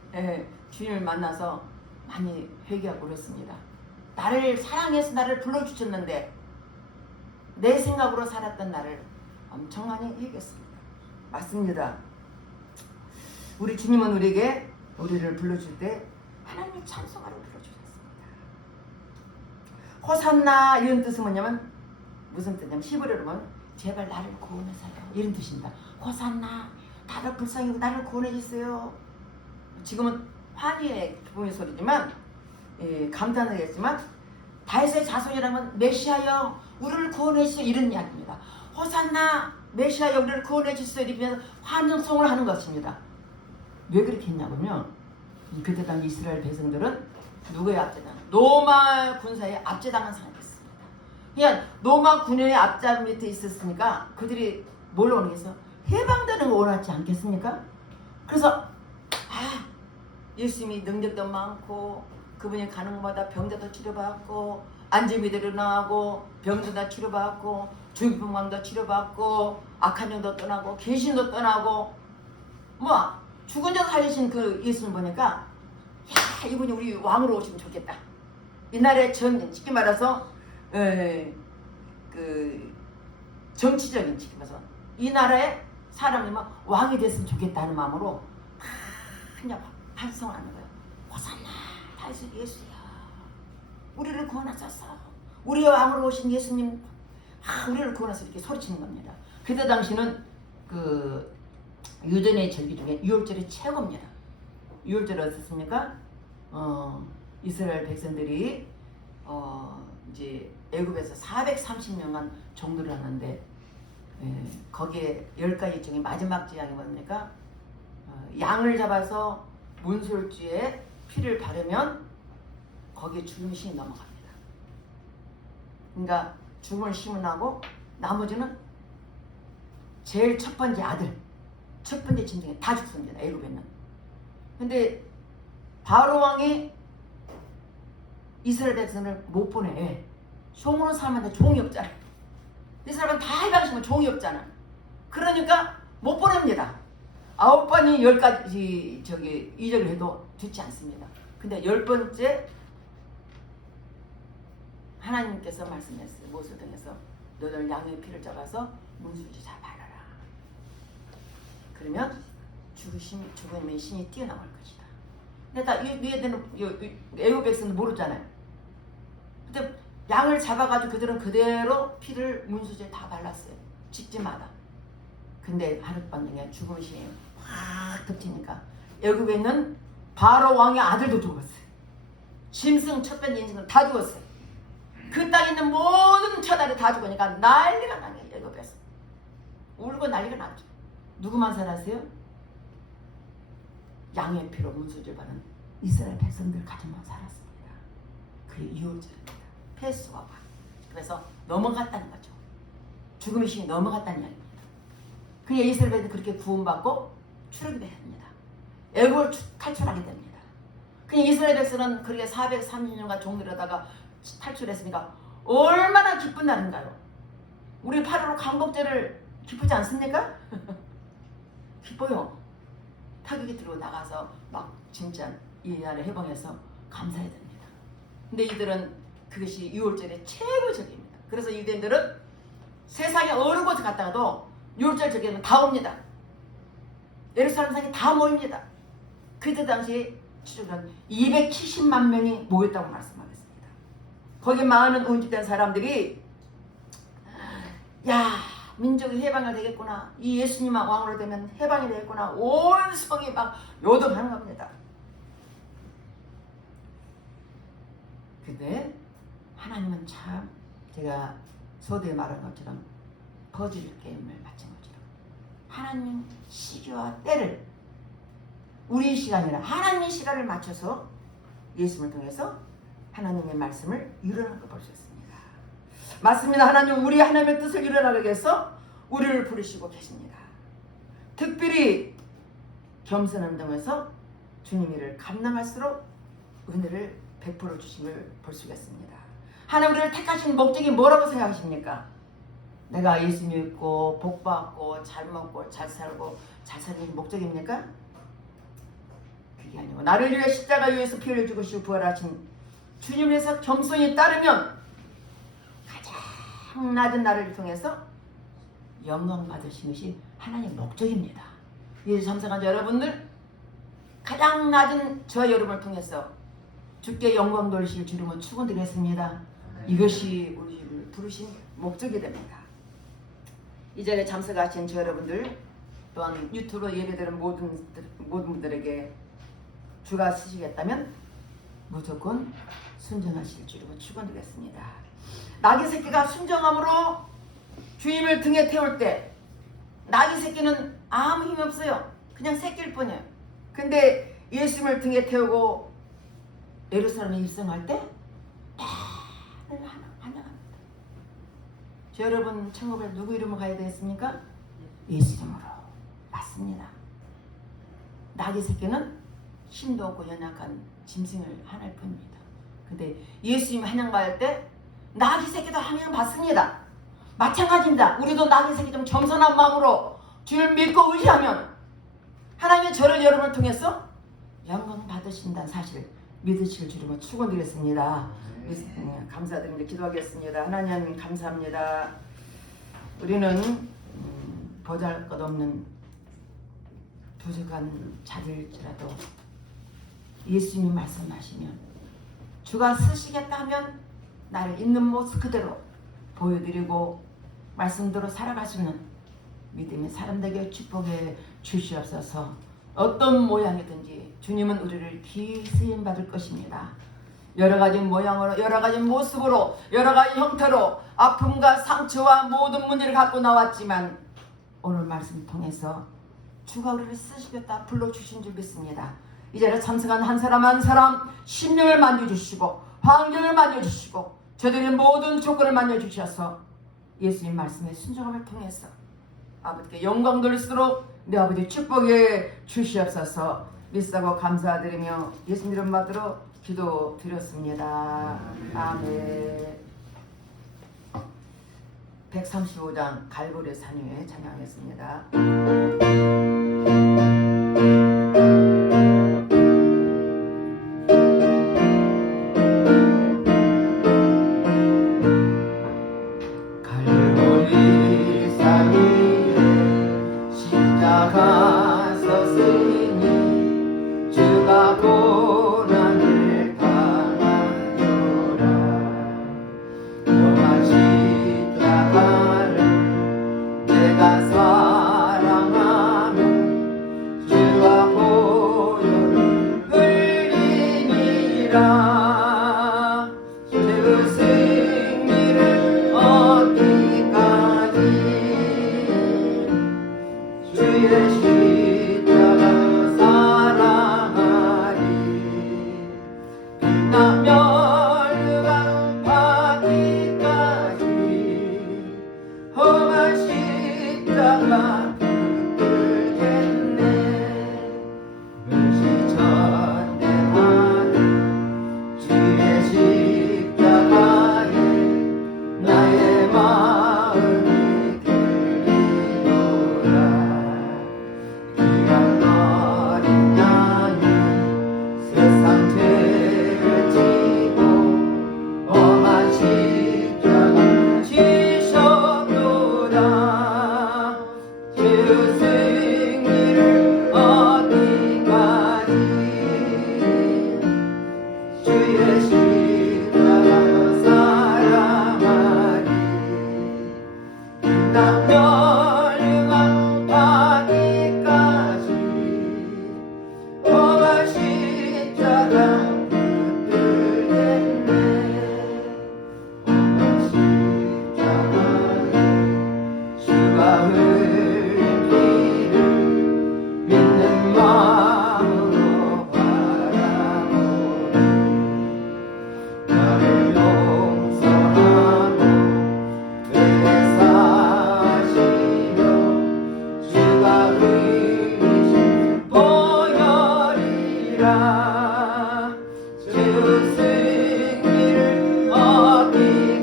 주님을 만나서 많이 회개하고 그랬습니다. 나를 사랑해서 나를 불러주셨는데 내 생각으로 살았던 나를 엄청 많이 회개했습니다. 맞습니다. 우리 주님은 우리를 불러줄 때 하나님의 찬송하러 불러주셨습니다. 호산나 이런 뜻은 뭐냐면 무슨 뜻이냐면 히브리어로 보면 제발 나를 구원해서요 이런 뜻입니다. 호산나 나를 불쌍히 나를 구원해 주세요. 지금은 환희의 기쁨의 소리지만 감탄을 했지만 다윗의 자손이라면 메시아여 우리를 구원해 주세요 이런 이야기입니다. 호산나 메시아여 우리를 구원해 주세요 이러면서 환영송을 하는 것입니다. 왜 그렇게 했냐면요. 그때 당시 이스라엘 백성들은 누구의 압제당? 로마 군사의 압제당한 사람이었습니다. 그냥 로마 군인의 앞잡 밑에 있었으니까 그들이 뭘 원하겠어? 해방되는 거 원하지 않겠습니까? 그래서 예수님이 능력도 많고 그분이 가는 곳마다 병자도 치료받고 안재미들이 나오고 병자도 치료받고 중풍왕도 치료받고 악한 영도 떠나고 귀신도 떠나고 죽은 자 살리신 그 예수님 보니까 이분이 우리 왕으로 오시면 좋겠다. 이날의 쉽게 말해서 그 정치적인 쉽게 말해서 이 나라의 사람이 왕이 됐으면 좋겠다는 마음으로 그냥 반성하는 거예요. 호산나 다윗의 예수야 우리를 구원하소서. 우리의 왕으로 오신 예수님 우리를 구원하소서 이렇게 소리치는 겁니다. 그때 당시는 그 유대인의 절기 중에 유월절이 최고입니다. 유월절 어떻습니까? 이스라엘 백성들이 이제 애굽에서 430년간 종노를 하는데 거기에 10가지 중에 마지막 지향이 뭡니까? 양을 잡아서 문설주에 피를 바르면 거기에 죽은 신이 넘어갑니다. 그러니까 죽은 신은 하고 나머지는 제일 첫 번째 아들 첫 번째 짐승이 다 죽습니다. 애굽에는. 근데 바로 왕이 이스라엘 백성을 못 보내. 종으로 사람한테 종이 없잖아. 이 사람은 다 해방시키면 종이 없잖아. 그러니까 못 보냅니다. 9번이 10가지 이적을 해도 듣지 않습니다. 근데 10번째 하나님께서 말씀했어요. 모세 등에서 너는 양의 피를 잡아서 문수지 잡아라. 그러면 죽음의 신이 뛰어나올 것이다. 근데 다 위에는 애굽 백성은 모르잖아요. 근데 양을 잡아가지고 그들은 그대로 피를 문수지에 다 발랐어요. 집집마다. 근데 하룻밤중에 죽음의 신이 확 덮치니까 애굽에 있는 바로 왕의 아들도 죽었어요. 짐승 첫 번째 인생은 다 죽었어요. 그 땅에 있는 모든 처자들이 다 죽으니까 난리가 나네. 애굽에서 울고 난리가 났죠. 누구만 살았어요? 양의 피로 문수지를 받은 이스라엘 백성들 가족만 살았습니다. 그게 유월절입니다. 패스와. 그래서 넘어갔다는 거죠. 죽음의 신이 넘어갔다는 이야기입니다. 그게 이스라엘 백성들이 그렇게 구원받고 출애굽이 됩니다. 애굽을 탈출하게 됩니다. 그냥 이스라엘 백성은 그렇게 430년간 종노릇하다가 탈출했으니까 얼마나 기쁜 날인가요? 우리 8.15 광복절을 기쁘지 않습니까? 기뻐요. 타격이 들고 나가서 막 진짜 이 안에 해방해서 감사해야 됩니다. 근데 이들은 그것이 6월절의 최고적입니다. 그래서 유대인들은 세상에 어느 곳에 갔다가도 6월절 저기는 다 옵니다. 예루살렘 상에 다 모입니다. 그때 당시에 추적은 270만 명이 모였다고 말씀하겠습니다. 거기 많은 운집된 사람들이 야 민족이 해방이 되겠구나. 이 예수님만 왕으로 되면 해방이 되겠구나. 온 성이 막 요동하는 겁니다. 근데 하나님은 참 제가 서두에 말한 것처럼 퍼즐 게임을 마친 것처럼 하나님 시기와 때를 우리 시간이라 하나님의 시간을 맞춰서 예수님을 통해서 하나님의 말씀을 이루어나는 걸 볼 수 있습니다. 맞습니다. 하나님 우리 하나님의 뜻을 이루어나게 위해서 우리를 부르시고 계십니다. 특별히 겸손함을 통해서 주님 일을 감당할수록 은혜를 베풀어 주심을 볼 수 있겠습니다. 하나님 우리를 택하신 목적이 뭐라고 생각하십니까? 내가 예수 믿고 복 받고 잘 먹고 잘 살고 잘 사는 게 목적입니까? 그게 아니고 나를 위해 십자가 위에서 피 흘려 죽으시고 부활하신 주님에서 겸손히 따르면 가장 낮은 나를 통해서 영광 받으신 것이 하나님의 목적입니다. 예수 참석한 여러분들 가장 낮은 저 여러분을 통해서 주께 영광 돌리실 주님을 축원드리겠습니다. 이것이 우리를 부르신 목적이 됩니다. 이 자리에 참석하신 저 여러분들 또한 유튜브로 예배드리는 모든 분들에게 주가 쓰시겠다면 무조건 순종하실 줄로 축원드리겠습니다. 나귀 새끼가 순종함으로 주님을 등에 태울 때 나귀 새끼는 아무 힘이 없어요. 그냥 새끼일 뿐이에요. 근데 예수님을 등에 태우고 예루살렘에 입성할 때 다들 환영합니다. 저 여러분 천국에 누구 이름으로 가야 되겠습니까? 예수 이름으로. 맞습니다. 나귀 새끼는 힘도 없고 연약한 짐승을 하나일 뿐입니다. 근데 예수님 환영받을 때 나귀 새끼도 환영 받습니다. 마찬가지입니다. 우리도 나귀 새끼 좀 겸손한 마음으로 주를 믿고 의지하면 하나님의 저를 여러분을 통해서 영광 받으신다는 사실 믿으실 줄로 축원드리겠습니다. 감사드립니다. 기도하겠습니다. 하나님 감사합니다. 우리는 보잘것없는 부족한 자들일지라도 예수님이 말씀하시면 주가 쓰시겠다 하면 나를 있는 모습 그대로 보여드리고 말씀대로 살아갈 수 있는 믿음의 사람들에게 축복해 주시옵소서. 어떤 모양이든지 주님은 우리를 기쓰임 받을 것입니다. 여러 가지 모양으로 여러 가지 모습으로 여러 가지 형태로 아픔과 상처와 모든 문제를 갖고 나왔지만 오늘 말씀 통해서 주가 우리를 쓰시겠다 불러주신 줄 믿습니다. 이 자리에 참석한 한 사람 한 사람 심령을 만져주시고 환경을 만져주시고 저들의 모든 조건을 만져주셔서 예수님 말씀의 순종함을 통해서 아버지께 영광 돌릴수록 내 아버지 축복해 주시옵소서. 믿사고 감사드리며 예수님 이름 받들어 기도드렸습니다. 아멘. 135장 갈보리 산 위에 찬양했습니다. 갈보리 산 위에 십자가 섰으니 주가 고난을 당하노라. 험한 십자가를 내가 사랑하며 주와 보혈을 흘리니라. 주 승리를 얻기까지 주의 십자가 사랑하리. 빛나며 멸망 받기까지 험한 십자가 붙들겠네. 멸시천대하는 주의 십자가에 나의 마음이 들리노라. 귀한 어린 양이 세상 죄를 지고 험한 십자가 지셨도다. 주 승리를 얻기까지 주의 십자가 사랑하리. 빛나며 멸망 받기까지 험한 십자가 붙들겠네. 험한 십자가에 주가 흘린 피를 믿는 마음으로 바라보니 나를 용서하고 회사하시며 주가 흘리신 보혈이라. 주 승리를 얻기까지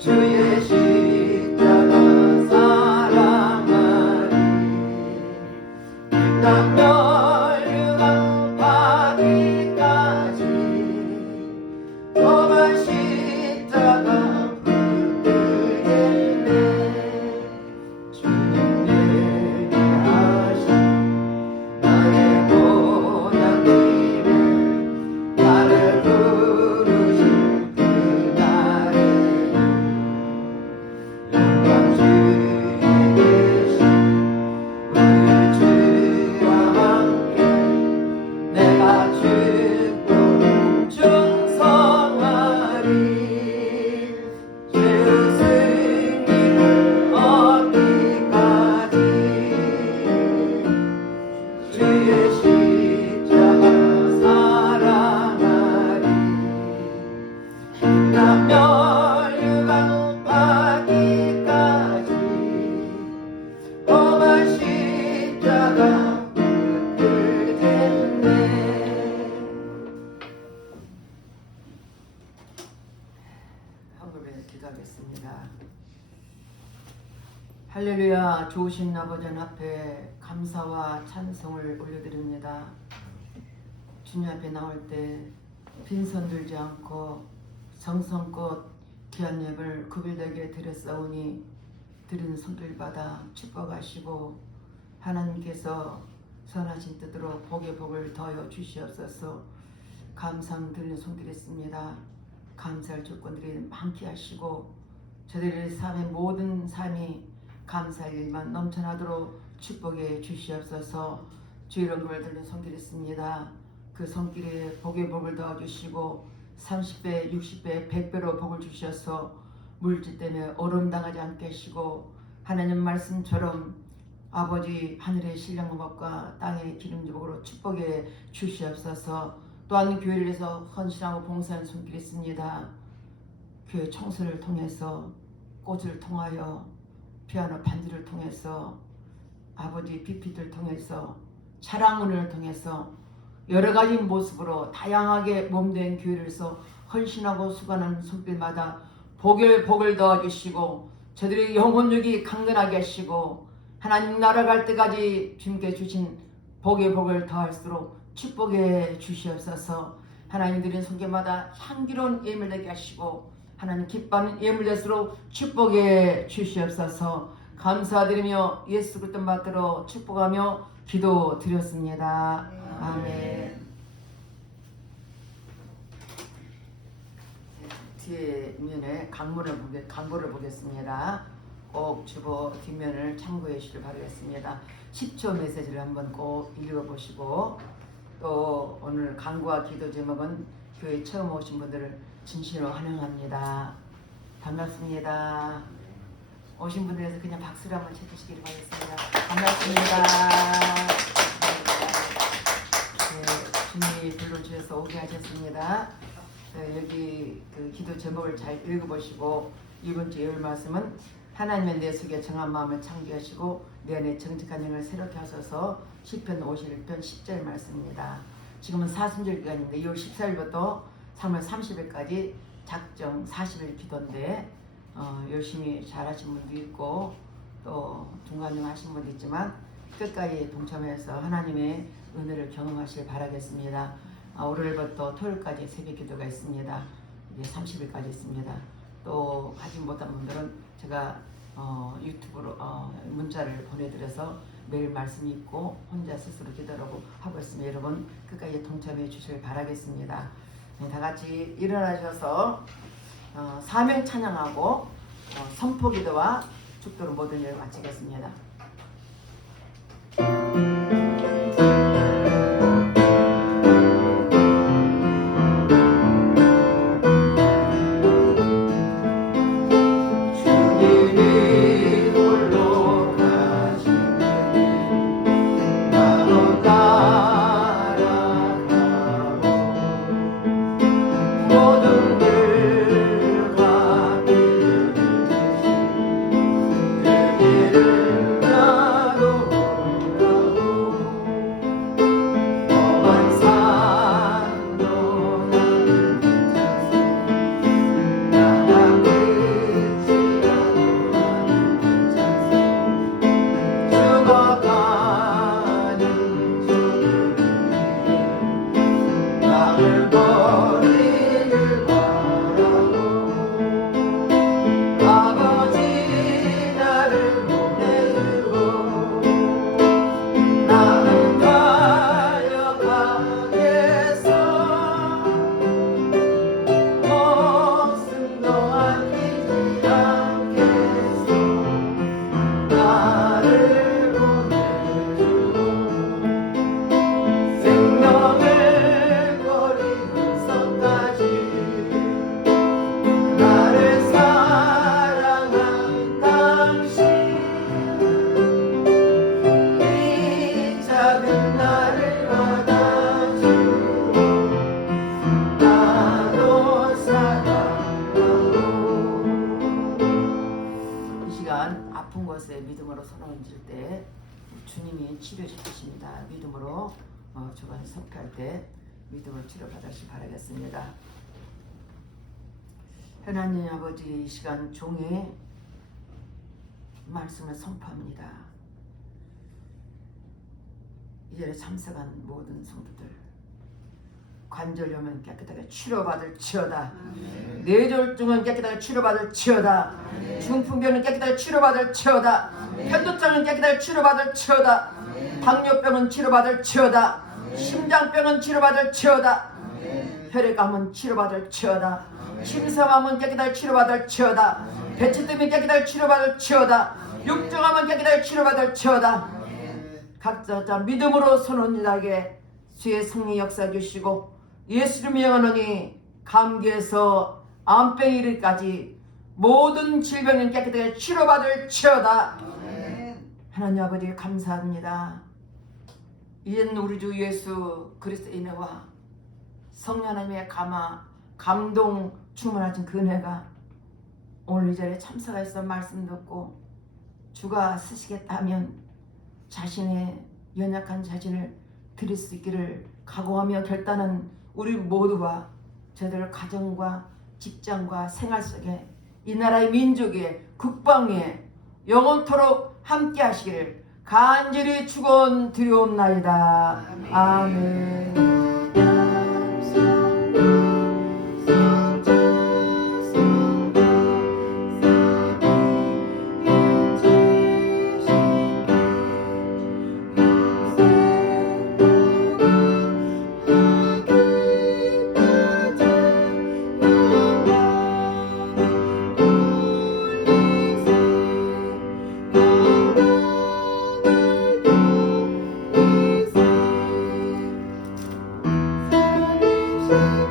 주의 십자가 사랑하리. 빛나며 멸망 받기까지 험한 십자가 붙들겠네. 주님 내게 하신 나의 고난길에 나를 부르신 그날에는 영광 주에 계신 우리 주와 함께 내가 죽도록 충성하리. 주 승리를 얻기까지 주의 십자가 사랑하리. 빛나며 멸망 받기까지 험한 십자가 붙들겠네. 헌금에 기도하겠습니다. 할렐루야. 좋으신 아버지 앞에 감사와 찬송을 올려드립니다. 주님 앞에 나올 때 빈손 들지 않고 정성껏 귀한 예물 구빌되게 드렸사오니 드린 손길 받아 축복하시고 하나님께서 선하신 뜻으로 복의 복을 더하여 주시옵소서. 감상 드리는 손길했습니다. 감사할 조건들이 많게 하시고 저들의 삶의 모든 삶이 감사할 일만 넘쳐나도록 축복해 주시옵소서. 주 이런 걸 드리는 손길했습니다. 그 손길에 복의 복을 더해주시고 30배, 60배, 100배로 복을 주셔서 물질 때문에 어려움당하지 않게 하시고 하나님 말씀처럼 아버지 하늘의 신령법과 땅의 기름지복으로 축복해 주시옵소서. 또한 교회를 위해서 헌신하고 봉사하는 손길이 있습니다. 교회 청소를 통해서 꽃을 통하여 피아노 반주를 통해서 아버지 PPT를 통해서 차량운을 통해서 여러 가지 모습으로 다양하게 몸된 교회를 위해서 헌신하고 수고하는 손길마다 복을 더해주시고 저들의 영혼력이 강건하게 하시고 하나님 나라 갈 때까지 주님께 주신 복을 더할수록 축복해 주시옵소서. 하나님 드린 손길마다 향기로운 예물 되게 하시고 하나님 기뻐하는 예물 될수록 축복해 주시옵소서. 감사드리며 예수 그리스도 받들어 축복하며 기도드렸습니다. 아멘. 뒤에 면에 강보를 보겠습니다. 꼭 주보 뒷면을 참고해 주시길 바라겠습니다. 10초 메시지를 한번 꼭 읽어보시고 또 오늘 강구와 기도 제목은 교회 처음 오신 분들을 진심으로 환영합니다. 반갑습니다. 오신 분들에서 그냥 박수를 한번 쳐주시길 바라겠습니다. 반갑습니다. 네, 주님이 불러주셔서 오게 하셨습니다. 여기 그 기도 제목을 잘 읽어보시고 이번 주 예언 말씀은 하나님의 내 속에 정한 마음을 창조하시고 내 안에 정직한 영을 새롭게 하소서 시편 51편 10절 말씀입니다. 지금은 사순절 기간인데 2월 14일부터 3월 30일까지 작정 40일 기도인데 열심히 잘하신 분도 있고 또 중간중 하신 분도 있지만 끝까지 동참해서 하나님의 은혜를 경험하시길 바라겠습니다. 월요일부터 토요일까지 새벽 기도가 있습니다. 이제 30일까지 있습니다. 또 하지 못한 분들은 제가 유튜브로 문자를 보내드려서 매일 말씀이 있고 혼자 스스로 기도하고 하고 있습니다. 여러분 끝까지 동참해 주시길 바라겠습니다. 네, 다 같이 일어나셔서 사명 찬양하고 선포 기도와 축도로 모든 일을 마치겠습니다. 아픈 곳에 믿음으로 손을 얹을 때 주님이 치료해 주십니다. 믿음으로 주간 선포할 때 믿음으로 치료받으시기 바라겠습니다. 하나님 아버지, 이 시간 종의 말씀을 선포합니다. 이 자리에 참석한 모든 성도들 관절염은 깨끗하게 치료받을지어다. 뇌졸중은 깨끗하게 치료받을지어다. 중풍병은 깨끗하게 치료받을지어다. 편도장은 깨끗하게 치료받을지어다. 당뇨병은 치료받을지어다. 심장병은 치료받을지어다. 혈액암은 치료받을지어다. 침샘암은 깨끗하게 치료받을지어다. 배치뜸이 깨끗하게 치료받을지어다. 육중암은 깨끗하게 치료받을지어다. 각자 믿음으로 선언하게 주의 성령 역사 주시고 예수 이름으로 명하노니 감기에서 암병에 이르기까지 모든 질병은 깨끗하게 치료받을지어다. 하나님 아버지 감사합니다. 이제는 우리 주 예수 그리스도의 은혜와 성령 하나님의 감동 충만하신 그 은혜가 오늘 이 자리에 참석해서 말씀 듣고 주가 쓰시겠다면 자신의 연약한 자신을 드릴 수 있기를 각오하며 결단한 우리 모두가 저들 가정과 직장과 생활 속에 이 나라의 민족의 국방에 영원토록 함께 하시기를 간절히 축원드리옵나이다. 아멘. 주